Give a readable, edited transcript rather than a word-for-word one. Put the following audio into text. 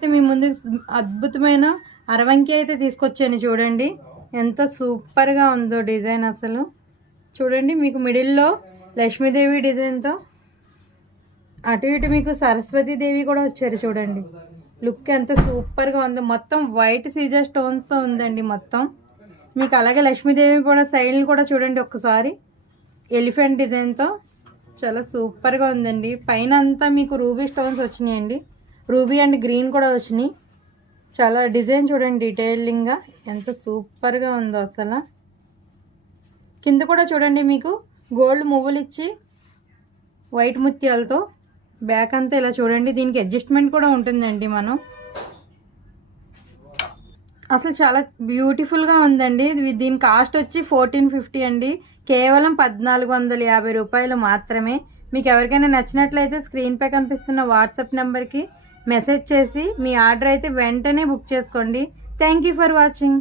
అయితే మీ ముందు అద్భుతమైన అరవంకి అయితే తీసుకొచ్చాను చూడండి. ఎంత సూపర్గా ఉందో డిజైన్ అసలు. చూడండి, మీకు మిడిల్లో లక్ష్మీదేవి డిజైన్తో అటు ఇటు మీకు సరస్వతీదేవి కూడా వచ్చారు చూడండి. లుక్ ఎంత సూపర్గా ఉందో. మొత్తం వైట్ సీజర్ స్టోన్స్తో ఉందండి మొత్తం. మీకు అలాగే లక్ష్మీదేవి కూడా సైడ్ని కూడా చూడండి ఒక్కసారి, ఎలిఫెంట్ డిజైన్తో చాలా సూపర్గా ఉందండి. పైన అంతా మీకు రూబీ స్టోన్స్ వచ్చినాయండి. రూబీ అండ్ గ్రీన్ కూడా వచ్చినాయి. చాలా డిజైన్ చూడండి డీటెయిలింగ్గా ఎంత సూపర్గా ఉందో అసలు. కింద కూడా చూడండి, మీకు గోల్డ్ మువ్వులు ఇచ్చి వైట్ ముత్యాలతో బ్యాక్ అంతా ఇలా చూడండి. దీనికి అడ్జస్ట్మెంట్ కూడా ఉంటుందండి. మనం అసలు చాలా బ్యూటిఫుల్గా ఉందండి. దీని కాస్ట్ వచ్చి 1450 అండి. కేవలం 1450 రూపాయలు మాత్రమే. మీకు ఎవరికైనా నచ్చినట్లయితే స్క్రీన్పై కనిపిస్తున్న వాట్సాప్ నెంబర్కి మెసేజ్ చేసి మీ ఆర్డర్ అయితే వెంటనే బుక్ చేసుకోండి. Thank you for watching.